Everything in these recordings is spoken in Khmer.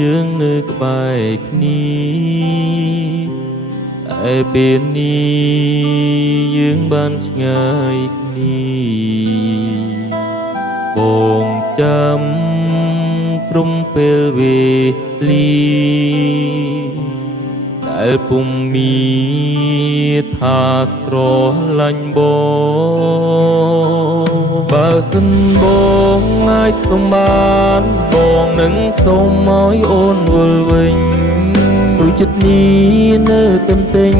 យើងនៅក្បែរគ្នាតែពេលនេះយើងបានឆ្ងាយគ្នាបងចាំក្រុមពេលវេលាដែលពុំមានថាស្រឡាញ់បងបើសិនបងអាចសុំបានបងនឹងសូមឲ្យអូនវិលវិញព្រោះចិត្តនេះនៅទន្ទិញ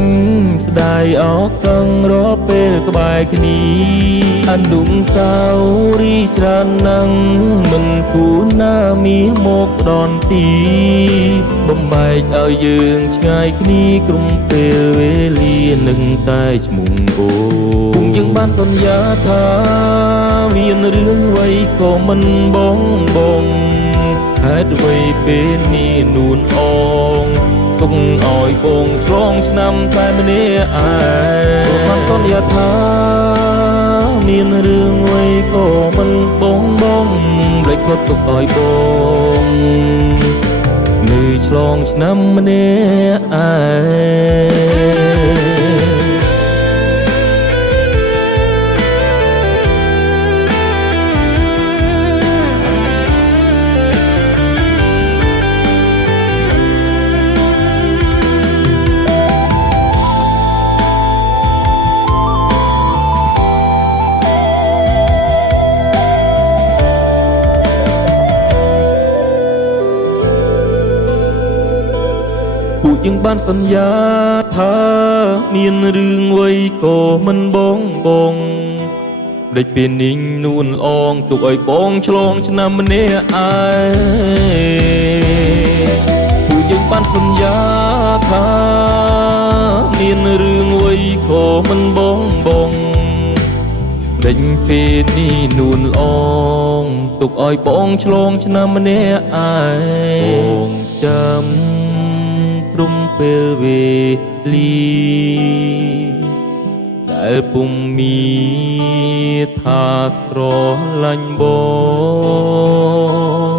ស្ដាយអរកឹងរាល់ពេលក្បែរគ្នាអនុស្សាវរីយ៍ច្រើនណាស់មិនគួរណាមានមកដនទីបំបែកឲ្យយើងឆ្ងាយគ្នាក្រុមពេលវេលានឹងតែឈ្មោះបងយើងបានសន្យាថាមានរឿងអ្វីក៏មិនបងហេតុអ្វីពេលនេះនួនអងទុកឲ្យបងឆ្លងឆ្នាំតែម្នាក់ឯងបានសន្យាថាមានរឿងអ្វីក៏មិនបងភ្លេចក៏ទុកឲ្យបងនៅឆ្លងឆ្នាំម្នាក់ឯងពួកយើងបានសន្យាថាមានរឿងអ្វីក៏មិនបងដេចពេលនេះនួនអងទុកឲ្យបងឆ្លងឆ្នាំម្នាក់ឯងពួកយើងបានសន្យាថាមានរឿងអ្វីក៏មិនបងដេចពេលនេះនួនអងទុកឲ្យបងឆ្លងឆ្នាំម្នាក់ឯងបងចាំក្រុមពេលវេលាដែលពុំមានថាស្រឡាញ់បង